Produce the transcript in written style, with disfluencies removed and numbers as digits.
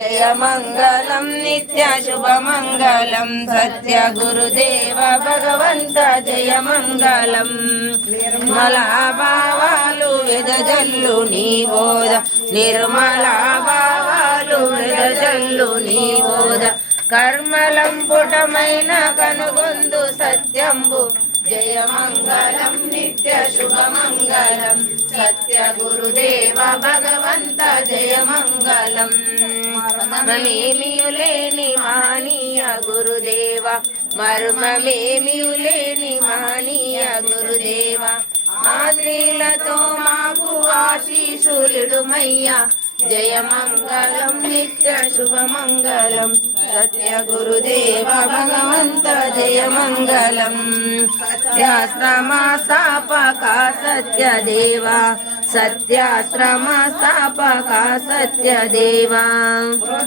जय मंगलम नित्य शुभ मंगलम सत्य गुरुदेव भगवंत जय मंगलम निर्मला भावालु वेदजल्लु नी बोध निर्मला भावालु वेदजल्लु नी बोध कर्मलं पुटमैन कनुगొందు सत्यंबु जय मंगलम नित्य शुभ मंगलम सत्य गुरुदेव भगवंत जय मंगलम మర్మమేమియులేని మానీయ గురుదేవ మర్మమేమియులేని మానీయ గురుదేవ ఆశ్రీలతో మాకు ఆశీసులుడుమయ్యా జయ మంగళం నిత్య శుభ మంగళం సత్య గురుదేవ భగవంత జయ మంగళం సత్యాశ్రమ స్థాపక సత్య దేవ సత్యాశ్రమ స్థాపక సత్య దేవ